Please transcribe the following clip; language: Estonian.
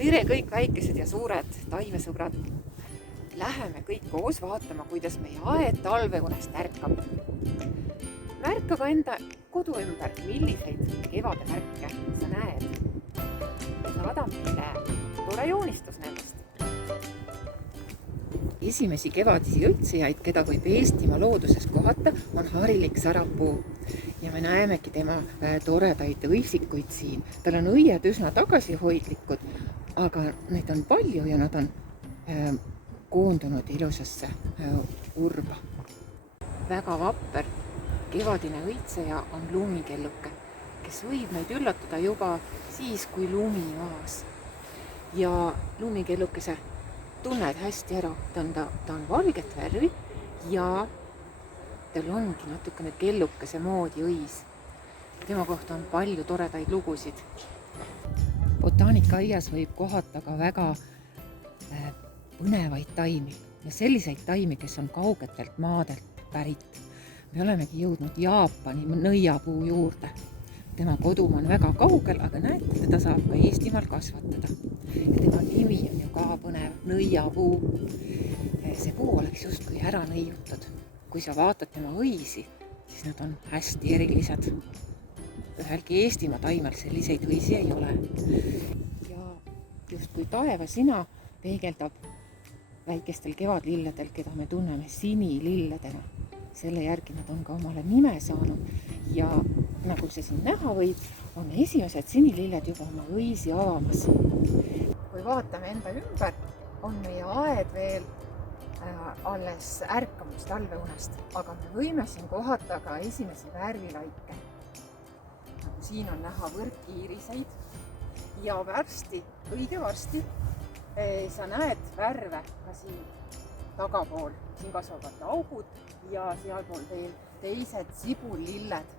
Tere kõik väikesed ja suured taimesõbrad! Läheme kõik koos vaatama, kuidas meie aed talveunest ärkab. Märka ka enda kodu ümber, milliseid kevade märke sa näed. Saadan meile tore joonistus nendest. Esimesi kevadisi õitsejaid, keda võib Eestimaa looduses kohata, on harilik sarapuu. Ja me näemegi tema toredaid õisikuid siin. Tal on õied üsna tagasihoidlikud, aga neid on palju ja nad on koondunud ilusasse urba. Väga vapper kevadine õitseja on lumikelluke, kes võib meid üllatada juba siis, kui lumi maas. Ja lumikellukese tunned hästi ära, ta on valget värvi ja tal ongi natukene kellukese moodi õis. Tema kohta on palju toredaid lugusid. Botaanikaaias võib kohata ka väga põnevaid taimi ja selliseid taimi, kes on kaugetelt maadelt pärit. Me olemegi jõudnud Jaapani nõiapuu juurde. Tema kodumaa on väga kaugel, aga näete, teda saab ka Eestimaal kasvatada. Ja tema nimi on ju ka põnev, nõiapuu. See puu oleks justkui ära nõiutud. Kui sa vaatad tema õisi, siis nad on hästi erilised. Ühelgi Eestimaa taimel selliseid õisi ei ole. Ja justkui taevasina peegeldab väikestel kevadlilledel, keda me tunneme sinililledena. Selle järgi nad on ka omale nime saanud ja nagu see siin näha võib, on esimesed sinililled juba oma õisi avamas. Kui vaatame enda ümber, on meie aed veel alles ärkamas talveunest, aga me võime siin kohata ka esimesi värvilaike. Nagu siin on näha võrkkiiriseid ja õige varsti sa näed värve ka siin tagapool. Siin kasvavad augud ja sealpool veel teised sibulilled.